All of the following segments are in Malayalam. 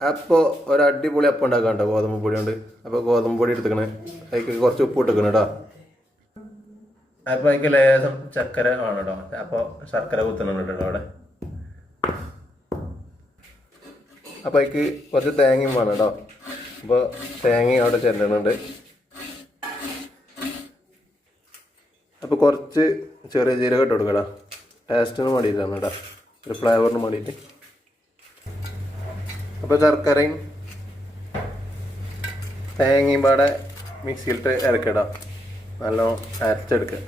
അപ്പോൾ ഒരു അടിപൊളി അപ്പം ഉണ്ടാക്കാം കേട്ടോ ഗോതമ്പ് പൊടി കൊണ്ട്? അപ്പോൾ ഗോതമ്പ് പൊടി എടുത്തുക്കണേ. അതിലേക്ക് കുറച്ച് ഉപ്പ് ഇട്ടുക്കണം കേട്ടോ അപ്പോൾ അതിക്ക് ലേശം ചക്കര വേണം കേട്ടോ അപ്പോൾ ശർക്കര കുത്തണം കേട്ടോ അവിടെ അപ്പോൾ അതിക്ക് കുറച്ച് തേങ്ങയും വേണം കേട്ടോ അപ്പോൾ തേങ്ങയും അവിടെ ചെല്ലണുണ്ട് അപ്പോൾ കുറച്ച് ചെറിയ ജീരകം ഇട്ട് കൊടുക്കടാ. ടേസ്റ്റിന് വേണ്ടിയിട്ടാണ് കേട്ടോ ഒരു ഫ്ലേവറിന് വേണ്ടിയിട്ട്. അപ്പോൾ ശർക്കരയും തേങ്ങയും പാടെ മിക്സിയിലിട്ട് ഇറക്കിടാം. നല്ലോണം അരച്ചെടുക്കുക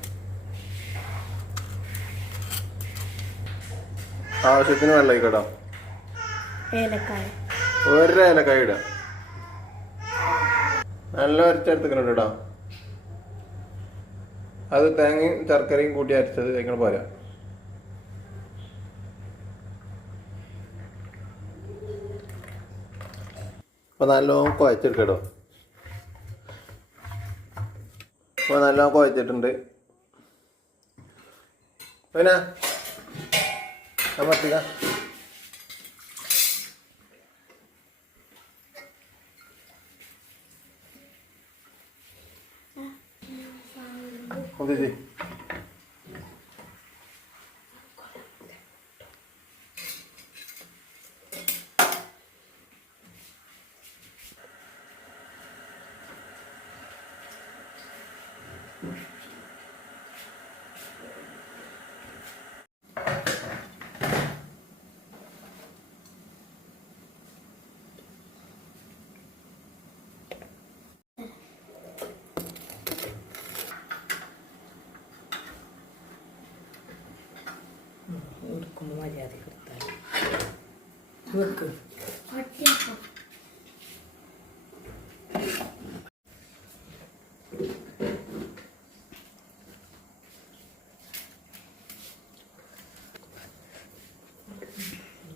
ആവശ്യത്തിന് വെള്ളം ഒഴിക്കട്ടോ ഏലക്കായ. ഒരു ഏലക്കായ ഇടാം. നല്ല അരച്ചെടുത്തിട്ടുണ്ട് കേട്ടോ അത് തേങ്ങയും ശർക്കരയും കൂട്ടി അരച്ചത് ഇങ്ങനെ പോരാ. അപ്പൊ നല്ലോണം കുഴച്ചെടുക്കട്ടോ. അപ്പോൾ നല്ലോണം കുഴച്ചിട്ടുണ്ട്. പിന്നെ പറ്റില്ല. ഒന്നിച്ച് എടുക്കുമ്പോൾ മര്യാദ കൊടുത്താൽ വെക്ക്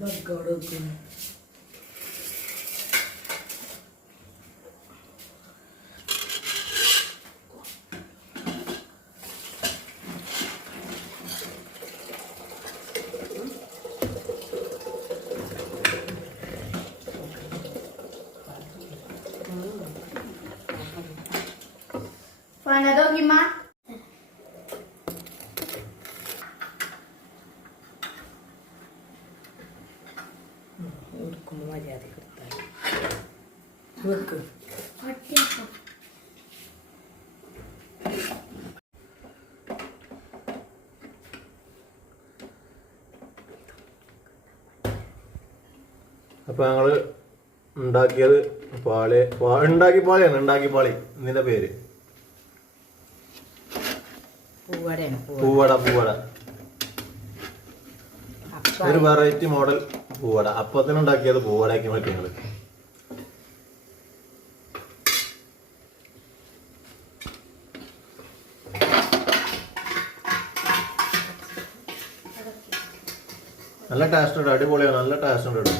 വെക്ക് അവിടെ വെക്കുന്നു Panado gima? എടുക്കുമ്പോൾ മര്യാദ കൊടുത്താൽ വെക്ക് അപ്പൊ ഞങ്ങൾ ഉണ്ടാക്കിയത് പാളെ പാ- ഉണ്ടാക്കി പാളിയാണ് ഉണ്ടാക്കി പാളി. ഇതിന്റെ പേര്. പൂവടയാണ് പൂവട. പൂവട ഒരു വെറൈറ്റി മോഡൽ പൂവട. അപ്പത്തിനുണ്ടാക്കിയത് പൂവടയാക്കി മാറ്റി ഞങ്ങൾ നല്ല ടേസ്റ്റ് ഉണ്ട് അടിപൊളിയാണ് നല്ല ടേസ്റ്റ് ഉണ്ട് കേട്ടോ.